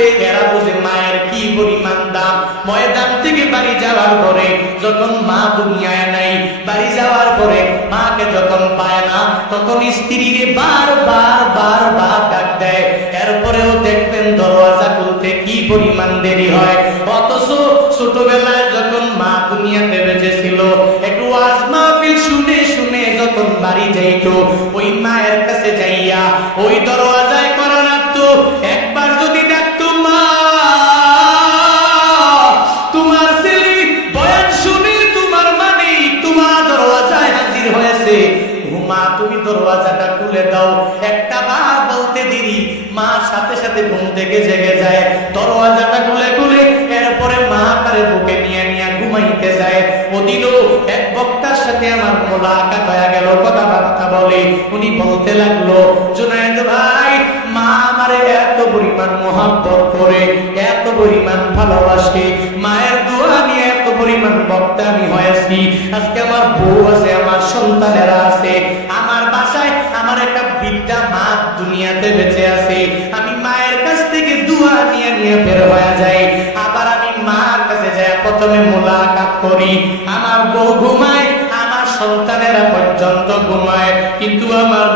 আছে এরা বুঝে মায়ের কি পরিমাণ দাম? ময়দান থেকে বাড়ি যাওয়ার পরে যখন মা দুনিয়ায় নাই, বাড়ি যাওয়ার পরে মাকে যখন পায় না, তখন স্ত্রীরে বার বার বার বার ডাক দেয়। এরপরেও দেখবেন দরওয়াজা খুলতে কি পরিমাণ দেরি হয়। অথচ ছোটবেলায় যখন মা দুনিয়াতে বেঁচেছিল, একটু ওয়াজ মাহফিল শুনে শুনে যখন বাড়ি যাইতো, ওই মায়ের কাছে মা, তুমি দরওয়াজাটা খুলে দাও। একটা বার বলতে দেরি, মা সাথে সাথে ঘুম থেকে জেগে যায়। দরওয়াজাটা খুলে খুলে এরপরে মা তারে বুকে নিয়ে নিয়ে ঘুমাইতে যায়। ওদিনও এক বক্তার সাথে আমার মোলাকাত হয়ে গেল, কথাবার্তা বলে। উনি বলতে লাগল, জুনায়েদ ভাই, মা আমারে এত পরিমাণ মহাব্বত করে, এত পরিমাণ ভালোবাসে। মায়ের দোয়া নিয়ে এত পরিমাণ বক্তা আমি হয়েছি। আজকে আমার বউ আছে, আমার সন্তানেরা একটা ভিক্ষা মা দুনিয়াতে বেঁচে আছে। আমি মায়ের কাছ থেকে দুয়া নিয়ে নিয়ে বের হয়ে যাই। আবার আমি মার কাছে যাই, প্রথমে মোলাকাত করি। আমার বউ ঘুমায়, আমার সন্তানেরা পর্যন্ত ঘুমায়। কিন্তু আমার